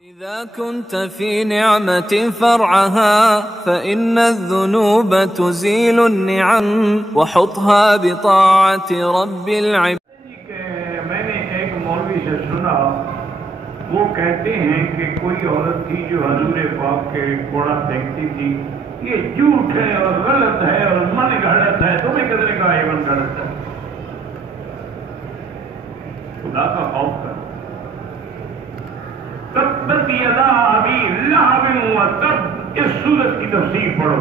إذا كنت في نعمة فرعها فإن الذنوب تزيل النعم وحطها بطاعة رب العباد. میں نے ایک مولوی سے سنا، وہ کہتے ہیں کہ کوئی عورت تھی جو حضور پاک کے کوڑا پھینکتی تھی، یہ جھوٹ ہے اور غلط ہے اور من گھڑت ہے، تمہیں کس نے کہا یہ من گھڑت ہے؟ خدا کا خوف کر. تبت یدا ابی لہب وتب، اس سورت کی تفسیر پڑھو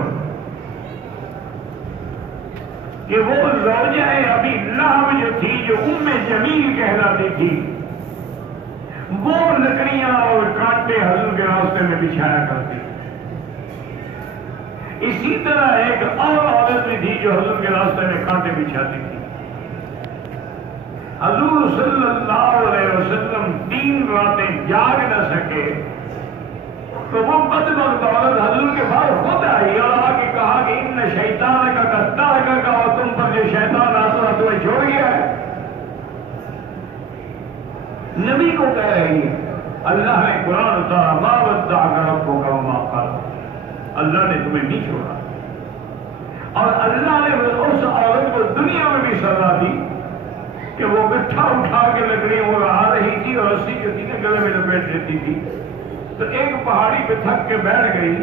کہ وہ زوجہ ابی لہب جو تھی، جو ام جمیل کہلاتی تھی، وہ لکڑیاں اور کانٹے حضور کے راستے میں بچھایا کرتی. اسی طرح ایک اور عورت بھی تھی جو حضور کے راستے میں کانٹے بچھاتی تھی. حضور صلی اللہ علیہ وسلم 3 راتیں جاگ نہ سکے تو وہ بدبخت عورت حضور کے پاس خود آئی اور آ کے کہا کہ ان شیطان کا قطار کا کہا، تم پر جو شیطان آتا تمہیں چھوڑ گیا ہے. نبی کو کہہ رہی ہے. اللہ نے قرآن اتارا، ما ودعک ربک وما قلی، اللہ نے تمہیں نہیں چھوڑا. اور اللہ نے اس عورت کو دنیا میں بھی سزا دی کہ وہ گٹھا اٹھا کے لکڑیوں کو آ رہی تھی اور رسی جو تھی گلے میں لپیٹ دیتی تھی. تو ایک پہاڑی پہ تھک کے بیٹھ گئی،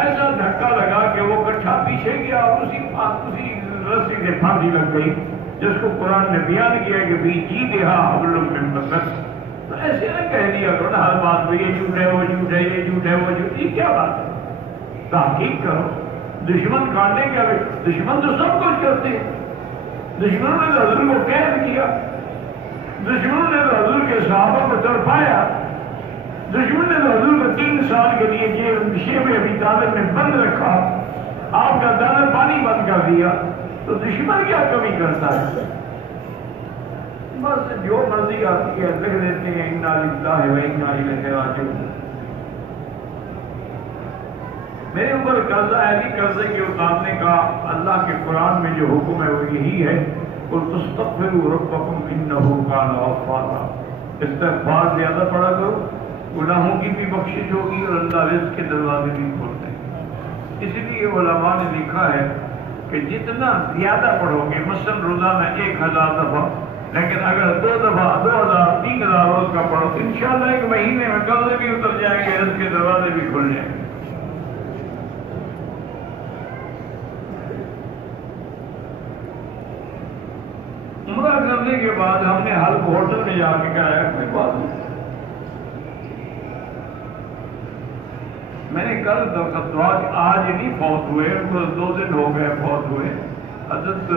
ایسا دھکا لگا کہ وہ گٹھا پیچھے گیا اور اسی رسی سے پھانسی لگ گئی، جس کو قرآن نے بیان کیا کہ بھی جی دیہا حبل من مسد. تو ایسے نہ کہہ دیا کرو نا ہر بات میں یہ جھوٹ ہے وہ جھوٹ ہے، یہ جھوٹ ہے وہ جھوٹ. یہ کیا بات ہے؟ تحقیق کرو. دشمن کاٹنے کے دشمن تو سب کچھ کرتے ہیں. دشمنوں نے تو حضور کو قید کیا، دشمنوں نے تو حضور کے صحابہ کو تڑپایا، دشمن نے تو حضور کو 3 سال کے لیے شیب ابی طالب میں بند رکھا، آپ کا دانا پانی بند کر دیا. تو دشمن کیا کمی کرتا ہے؟ بس جو مرضی آتی ہے لکھ دیتے ہیں انا للہ و انا الیہ راجعون. میرے اوپر قرضہ ہے نہیں، قرضے کے اتارنے کا اللہ کے قرآن میں جو حکم ہے وہ یہی ہے، قل تستغفروا ربکم انہ کان غفارا. استغفار زیادہ پڑھا کرو، گناہوں کی بھی بخشش ہوگی اور اللہ رزق کے دروازے بھی کھولتے ہیں. اس لیے علماء نے لکھا ہے کہ جتنا زیادہ پڑھو گے، مثلا روزانہ 1000 دفعہ، لیکن اگر 2 دفعہ 2000 3000 روز کا پڑھو تو انشاءاللہ 1 مہینے میں قرضے بھی اتر جائیں گے، رزق کے دروازے بھی کھل جائیں گے. عمرہ کرنے کے بعد ہم نے حلق ہوٹل میں جا کے کرایا. کوئی بات نہیں. میں نے کل دعا کہ آج نہیں فوت ہوئے، ان کو 2 دن ہو گئے فوت ہوئے، حضرت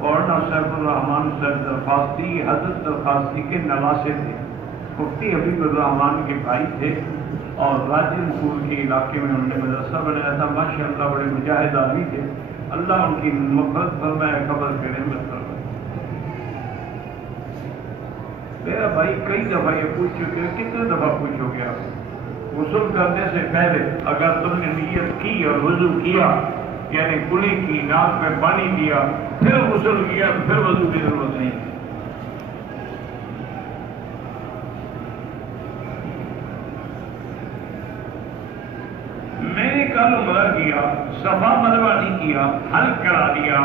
مولانا سیف الرحمان صاحب درخواستی، حضرت درخواستی کے نواسے تھے. مفتی حبیب الرحمان کے بھائی تھے اور راجن پور کے علاقے میں انہوں نے مدرسہ بنایا تھا. ماشاء اللہ بڑے مجاہد آدمی تھے. اللہ ان کی مغفرت فرمائے، قبر کے رحمت فرمائے. میرا بھائی کئی دفعہ یہ پوچھ چکے ہیں، کتنے دفعہ پوچھو گے آپ؟ غسل کرنے سے پہلے اگر تم نے نیت کی اور وضو کیا، یعنی کلی کی، ناک میں پانی دیا، پھر غسل کیا تو پھر وضو کی ضرورت نہیں. میں نے کل عمرہ کیا، صفا مروا نہیں کیا، حلق کرا دیا.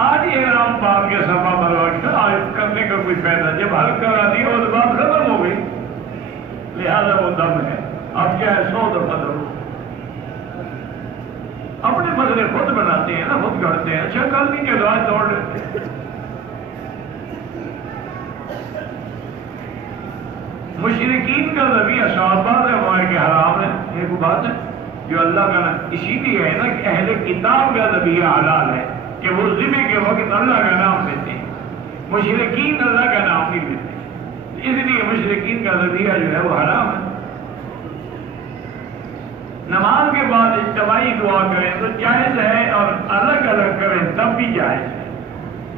آج احرام باندھ کے صفا مروا آج کرنے کا کوئی فائدہ؟ جب حلق کرا دیا وہ بات ختم ہو گئی، لہذا وہ دم ہے. اب کیا ہے، 100 دفعہ دم. اپنے مسئلے خود بناتے ہیں نا، خود کرتے ہیں. اچھا کل نہیں کہ آج دوڑ لیتے. مشرکین کا ذبیحہ صحابہ سے ہمارے کے حرام ہے، ایک بات ہے جو اللہ کا نا. اسی لیے ہے نا کہ اہل کتاب کا ذبیحہ حلال ہے کہ وہ ذبح کے وقت اللہ کا نام لیتے ہیں، مشرکین اللہ کا نام نہیں لیتے. اس لیے مشرکین کا ذبیحہ جو ہے وہ حرام ہے. نماز کے بعد اجتماعی دعا کریں تو جائز ہے، اور الگ الگ کریں تب بھی جائز ہے.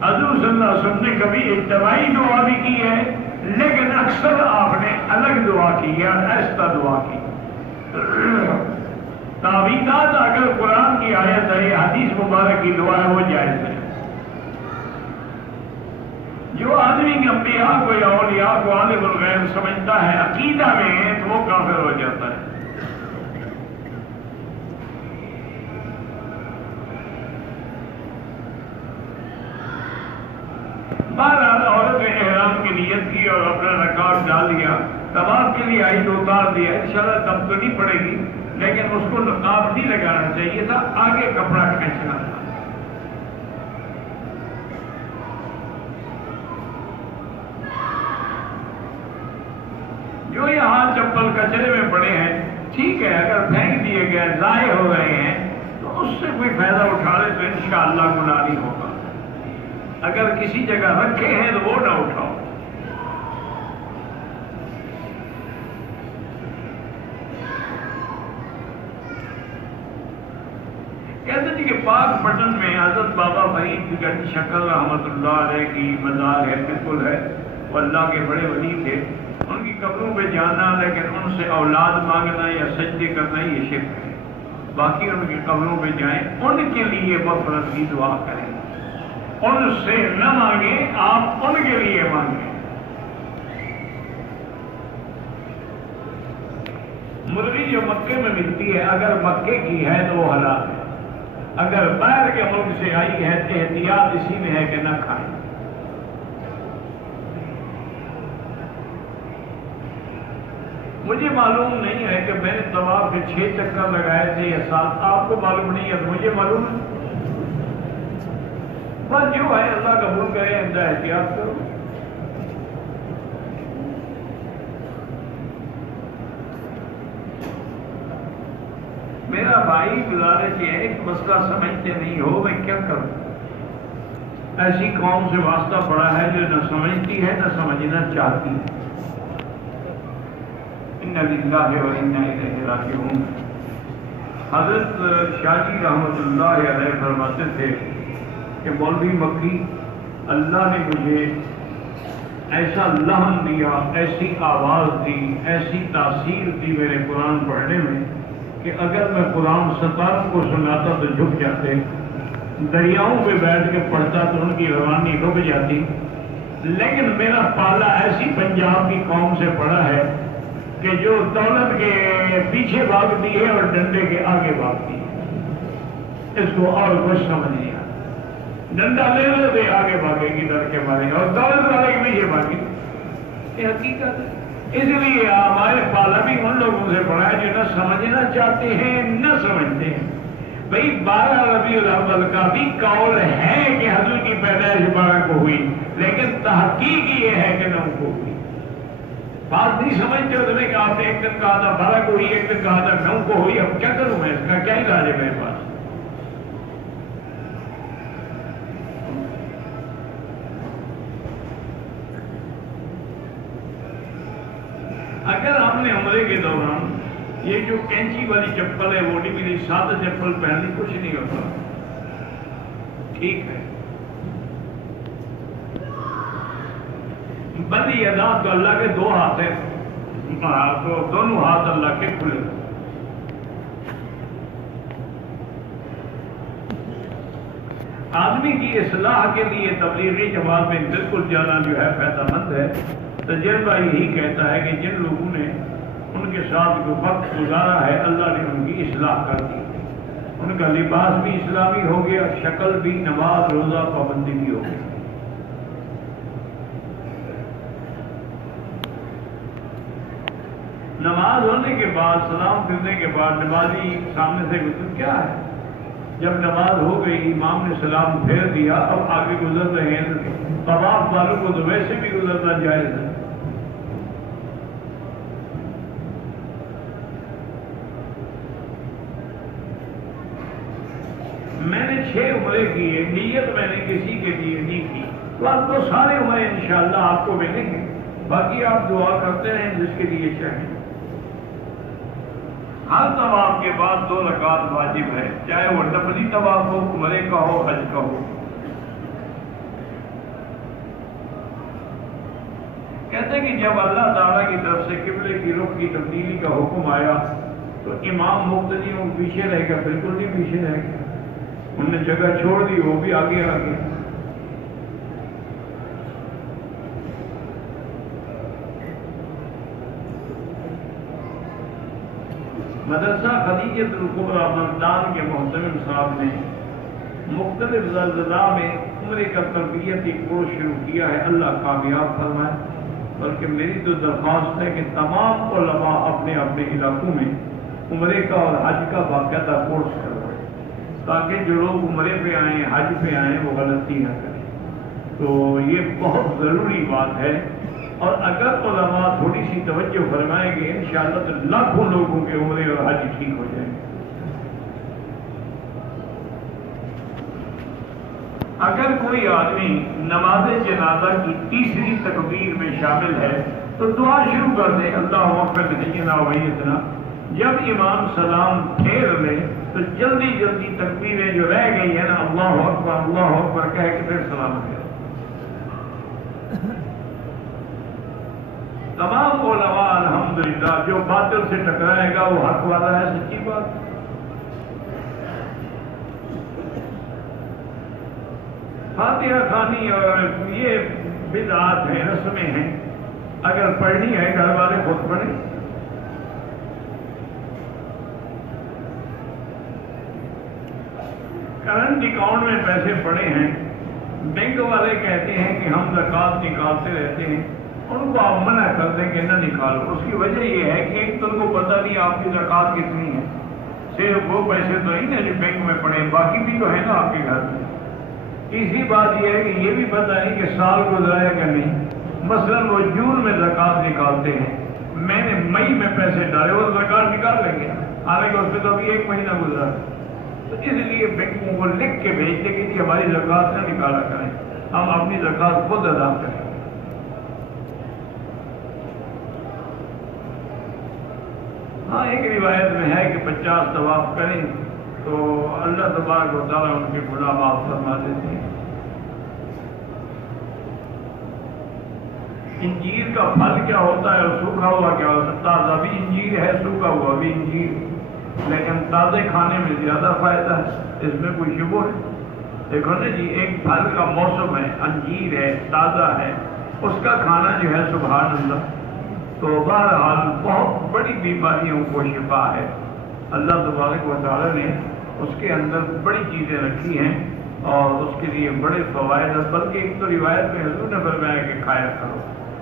حضور صلی اللہ علیہ وسلم نے کبھی اجتماعی دعا بھی کی ہے، لیکن اکثر آپ نے الگ دعا کی یا ایسا دعا کی. تعویذات اگر قرآن کی آیت ہے، حدیث مبارک کی دعا ہے، وہ جائز ہے. جو آدمی انبیاء کو یا اولیاء کو عالم الغیب سمجھتا ہے عقیدہ میں تو وہ کافر ہو احرام کی نیت کی اور اپنا رکعت ڈال دیا، طواف کے لیے آئی تو اتار دیا، انشاءاللہ تب تو نہیں پڑے گی، لیکن اس کو نقاب نہیں لگانا چاہیے تھا، آگے کپڑا کھینچنا تھا۔ جو یہاں چپل کچرے میں پڑے ہیں، ٹھیک ہے، اگر پھینک دیے گئے ضائع ہو رہے ہیں تو اس سے کوئی فائدہ اٹھا لے تو انشاءاللہ گناہ نہیں ہوگا، اگر کسی جگہ رکھے ہیں تو وہ نہ اٹھاؤ۔ کہتے ہیں کہ پاک پٹن میں حضرت بابا فرید کی گھر شکل رحمت اللہ علیہ کی مزار ہے، بالکل ہے، وہ اللہ کے بڑے ولی تھے، ان کی قبروں پہ جانا لیکن ان سے اولاد مانگنا یا سجدے کرنا یہ شرک ہے، باقی ان کی قبروں پہ جائیں، ان کے لیے مغفرت کی دعا کریں، ان سے نہ مانگیں، آپ ان کے لیے مانگیں۔ مرغی جو مکے میں ملتی ہے اگر مکے کی ہے تو وہ حلال ہے، اگر باہر کے ملک سے آئی ہے تو احتیاط اسی میں ہے کہ نہ کھائیں۔ مجھے معلوم نہیں ہے کہ میں نے طواف کے 6 چکر لگائے تھے یا 7، آپ کو معلوم نہیں ہے، مجھے معلوم ہے، بس جو ہے اللہ قبول کرے، اندر احتیاط کرو۔ میرا بھائی گزارش یہ ہے کہ مسئلہ سمجھتے نہیں ہو، میں کیا کروں؟ ایسی قوم سے واسطہ پڑا ہے جو نہ سمجھتی ہے نہ سمجھنا چاہتی ہے۔ اِنَّا لِلَّهِ وَإِنَّا إِلَيْهِ رَاجِعُونَ۔ حضرت شاہ جی رحمۃ اللہ علیہ فرماتے تھے کہ مولوی مکی، اللہ نے مجھے ایسا لحن دیا، ایسی آواز دی، ایسی تاثیر دی میرے قرآن پڑھنے میں کہ اگر میں قرآن ستاروں کو سناتا تو جھک جاتے، دریاؤں پہ بیٹھ کے پڑھتا تو ان کی روانی رک جاتی، لیکن میرا پالا ایسی پنجاب کی قوم سے پڑا ہے کہ جو دولت کے پیچھے بھاگتی ہے اور ڈنڈے کے آگے بھاگتی ہے، اس کو اور کچھ سمجھ نہیں آتا، ڈنڈا لے لے آگے بھاگے گی ڈر کے مارے گا، اور دولت والے کے پیچھے بھاگے گی، یہ حقیقت ہے۔ اس لیے ہمارے پالا بھی ان لوگوں سے پڑا ہے جو نہ سمجھنا چاہتے ہیں نہ سمجھتے ہیں۔ بھئی 12 ربیع الاول کا بھی قول ہے کہ حضور کی پیدائش 12 کو ہوئی، لیکن تحقیق یہ ہے کہ 9 کو ہوئی۔ بات نہیں سمجھتے ہو تمہیں کہ آپ نے ایک دن کہا تھا 12 کو ہوئی، ایک دن کہا تھا 9 کو ہوئی، اب کیا کروں میں، اس کا کیا علاج ہے میرے پاس؟ اگر ہم نے عمرے کے دوران یہ جو کینچی والی چپل ہے وہ نہیں ملی، سادہ چپل پہن لی، کچھ نہیں ہوتا، ٹھیک ہے، بندی ادا تو اللہ کے 2 ہاتھ ہیں، تو دونوں ہاتھ اللہ کے کھلے۔ آدمی کی اصلاح کے لیے تبلیغی جماعت میں بالکل جانا جو ہے فائدہ مند ہے۔ تجربہ یہی کہتا ہے کہ جن لوگوں نے ان کے ساتھ جو وقت گزارا ہے اللہ نے ان کی اصلاح کر دی، ان کا لباس بھی اسلامی ہو گیا، شکل بھی، نماز روزہ پابندی بھی ہو گئی۔ نماز ہونے کے بعد، سلام پھرنے کے بعد نمازی سامنے سے گزر کیا ہے؟ جب نماز ہو گئی، امام نے سلام پھیر دیا، اب آگے گزر رہے ہیں، طواف والوں کو تو ویسے بھی گزرنا جائز ہے۔ میں نے 6 عمرے کیے، نیت میں نے کسی کے لیے نہیں کی، تو اب تو سارے عمرے انشاءاللہ آپ کو ملیں گے، باقی آپ دعا کرتے رہیں جس کے لیے چاہیں۔ ہر طواف کے بعد 2 رکعت واجب ہے، چاہے وہ نفلی طواف ہو، عمرے کا ہو، حج کا ہو۔ کہتے ہیں کہ جب اللہ تعالیٰ کی طرف سے قبلے کی رخ کی تبدیلی کا حکم آیا تو امام مقتدیوں کو پیچھے رہ گیا، بالکل نہیں پیچھے رہ گیا، انہوں نے جگہ چھوڑ دی، وہ بھی آگے آ گئے۔ مدرسہ خدیجۃ الکبریٰ مردان کے محترم صاحب نے مختلف زلزلہ میں عمرے کا تربیتی کورس شروع کیا ہے، اللہ کامیاب فرمائے۔ بلکہ میری تو درخواست ہے کہ تمام علماء اپنے اپنے علاقوں میں عمرے کا اور حج کا باقاعدہ کورس کروائیں، تاکہ جو لوگ عمرے پہ آئیں حج پہ آئیں وہ غلطی نہ کریں۔ تو یہ بہت ضروری بات ہے، اور اگر علماء تھوڑی سی توجہ فرمائیں گے انشاءاللہ تو لاکھوں لوگوں کے عمرے اور حج ٹھیک ہو جائیں گے۔ اگر کوئی آدمی نماز جنازہ کی تیسری تکبیر میں شامل ہے تو دعا شروع کر دے، اللہ اکبر سیدنا و سیدنا۔ جب امام سلام پھیر لے تو جلدی جلدی تکبیریں جو رہ گئی ہیں نا، اللہ اکبر کہہ کے پھر سلام پھیر۔ تمام علماء الحمدللہ جو باطل سے ٹکرائے گا وہ حق والا ہے، سچی بات۔ فاتحہ خوانی اور یہ بدعات ہیں، رسمیں ہیں، اگر پڑھنی ہے گھر والے خود پڑھیں۔ کرنٹ اکاؤنٹ میں پیسے پڑے ہیں، بینک والے کہتے ہیں کہ ہم زکوٰۃ نکالتے رہتے ہیں، ان کو آپ منع کر دیں کہ نہ نکالو۔ اس کی وجہ یہ ہے کہ ایک تو ان کو پتہ نہیں آپ کی زکوٰۃ کتنی ہے، صرف وہ پیسے تو نہیں ہے جو بینک میں پڑے، باقی بھی تو ہے نا آپ کے گھر میں۔ تیسری بات یہ ہے کہ یہ بھی پتہ نہیں کہ سال گزرا ہے کہ نہیں۔ مثلاً وہ جون میں زکوٰۃ نکالتے ہیں، میں نے مئی میں پیسے ڈالے، وہ زکوٰۃ نکال لیں گے، حالانکہ اس پہ تو ابھی 1 مہینہ گزرا۔ تو اس لیے بینکوں کو لکھ کے بھیج دیں کہ ہماری زکوٰۃ نہ نکالا کریں، ہم اپنی زکوٰۃ خود ادا کریں۔ ہاں ایک روایت میں ہے کہ 50 طواف کریں تو اللہ تبارک و تعالیٰ ان کے گناہ معاف فرما دیتے ہیں۔ انجیر کا پھل کیا ہوتا ہے اور سوکھا ہوا کیا ہوتا ہے؟ تازہ بھی انجیر ہے، سوکھا ہوا بھی انجیر، لیکن تازے کھانے میں زیادہ فائدہ ہے، اس میں کوئی شبہ ہے؟ دیکھو نا جی، ایک پھل کا موسم ہے، انجیر ہے، تازہ ہے، اس کا کھانا جو ہے سبحان اللہ۔ تو بہرحال بہت بڑی بیماریوں کو شفا ہے، اللہ تبارک و تعالیٰ نے اس کے اندر بڑی چیزیں رکھی ہیں اور اس کے لیے بڑے فوائد ہیں۔ بلکہ ایک تو روایت میں حضور نے فرمایا کہ کھایا کرو،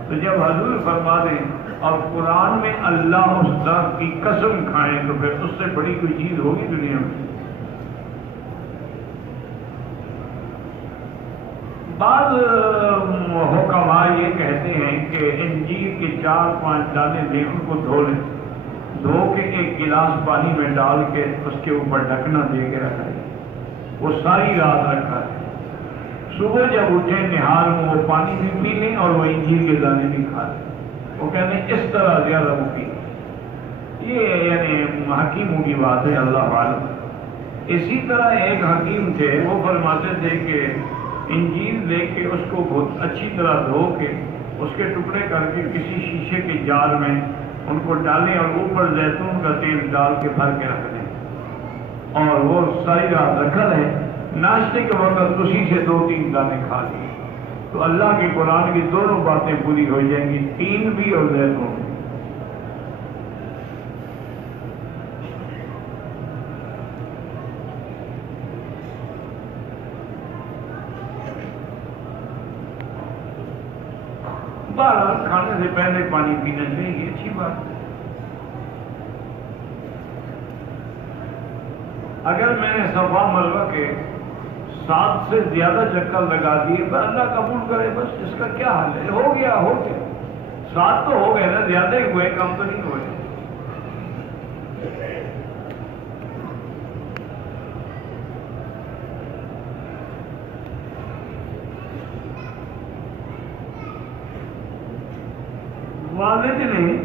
تو جب حضور فرما دیں اور قرآن میں اللہ اس درخت کی قسم کھائیں تو پھر اس سے بڑی کوئی چیز ہوگی دنیا میں؟ بعض حکماء یہ کہتے ہیں کہ انجیر کے 4-5 دانے لے ان کو دھو لیں، دھو کے ایک گلاس پانی میں ڈال کے اس کے اوپر ڈھکنا دے کے رکھا ہے، وہ ساری رات رکھا ہے، صبح جب اٹھیں نہار میں وہ پانی بھی پی لیں اور وہ انجیر کے دانے بھی کھا لیں۔ وہ کہتے ہیں اس طرح زیادہ مفید۔ یہ یعنی حکیموں کی بات ہے، اللہ عالم۔ اسی طرح ایک حکیم تھے، وہ فرماتے تھے کہ انجیر لے کے اس کو بہت اچھی طرح دھو کے اس کے ٹکڑے کر کے کسی شیشے کے جار میں ان کو ڈالیں اور اوپر زیتون کا تیل ڈال کے بھر کے رکھ دیں، اور وہ ساری رات رکھا رہے، ناشتے کے وقت اسی سے 2-3 دانے کھا لیے تو اللہ کے قرآن کی دونوں باتیں پوری ہو جائیں گی، تین بھی اور زیتون بھی۔ بہرحال کھانے سے پہلے پانی پینا چاہیے، اچھی بات ہے۔ اگر میں نے صفا مروا کے 7 سے زیادہ چکر لگا دیے پر اللہ قبول کرے، بس اس کا کیا حل ہے؟ ہو گیا 7 تو ہو گئے نا، زیادہ ہی ہوئے، کم تو نہیں ہوئے۔ والد نے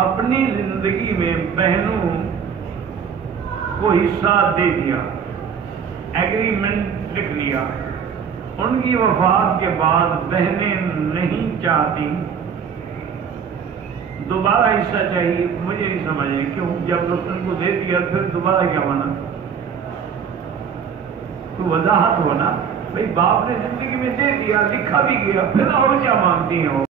اپنی زندگی میں بہنوں کو حصہ دے دیا، ایگریمنٹ لکھ لیا، ان کی وفات کے بعد بہنیں نہیں چاہتی دوبارہ حصہ چاہیے۔ مجھے نہیں سمجھ آئی کیوں، جب ان کو دے دیا پھر دوبارہ کیا بنا؟ تو وضاحت ہونا، بھائی باپ نے زندگی میں دے دیا، لکھا بھی گیا، پھر اور کیا مانگتی ہیں؟